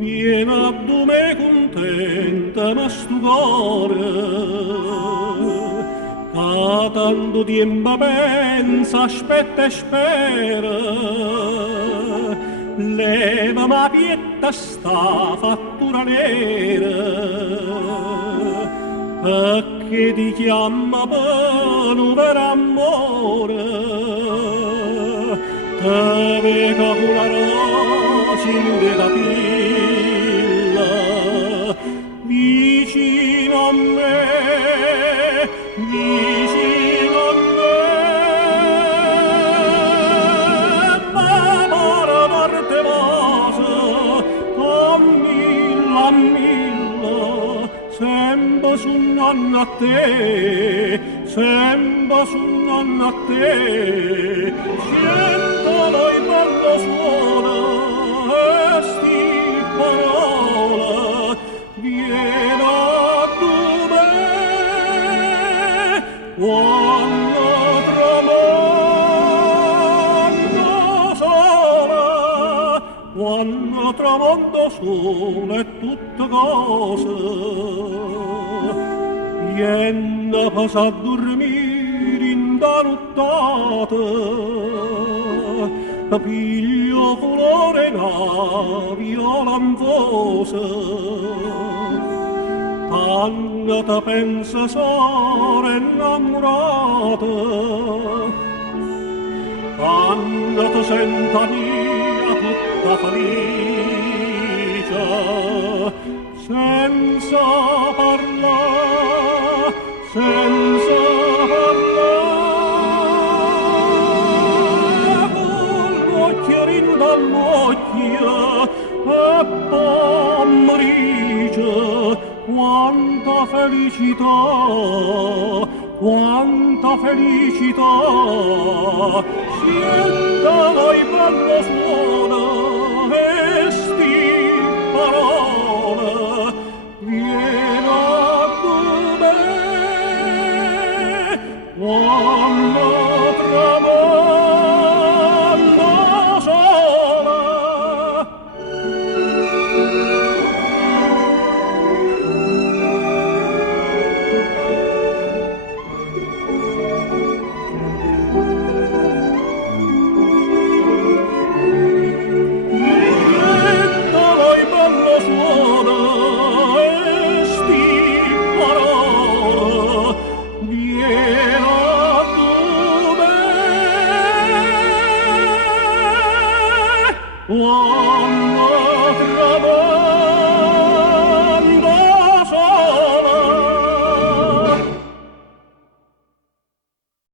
viene a me contenta ma stu cuore, a tanto tempo pensa, aspetta e spera, leva ma pietta sta fattura nera, che ti chiama per un vero amore, te vega una rosa in de capilla, vicino a me, vicino a me, l'amore d'arte vasa, a milla, sembra sun nonna a te, sembra sun nonna a te, sento noi quando suona, sti parola, viene a me, quando tramonto sola, quando tramonto sola è tutta cosa, viene a dormire in da nottata, piglio colore na viola anfosa, tanto te pensa sore innamorata, tanto te senta mia tutta felice, senza parlare, senza parlare, con l'occhio dall'occhio e pomeriggio, quanta felicità, quanta felicità, sienta voi quando